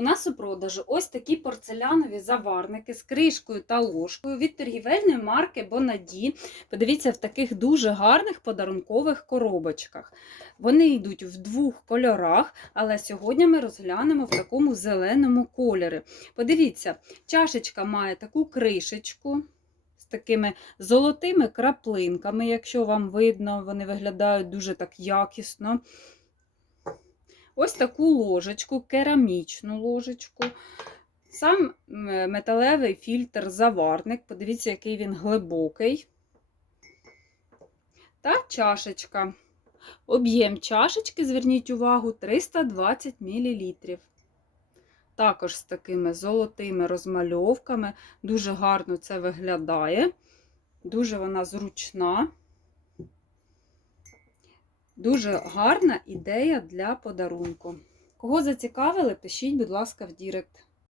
У нас у продажу ось такі порцелянові заварники з кришкою та ложкою від торгівельної марки Бонаді. Подивіться, в таких дуже гарних подарункових коробочках. Вони йдуть в двох кольорах, але сьогодні ми розглянемо в такому зеленому кольорі. Подивіться, чашечка має таку кришечку. З такими золотими краплинками, якщо вам видно, вони виглядають дуже так якісно. Ось таку ложечку, керамічну ложечку. Сам металевий фільтр-заварник. Подивіться, який він глибокий. Та чашечка. Об'єм чашечки, зверніть увагу, 320 мл. Також з такими золотими розмальовками. Дуже гарно це виглядає. Дуже вона зручна. Дуже гарна ідея для подарунку. Кого зацікавили, пишіть, будь ласка, в Дірект.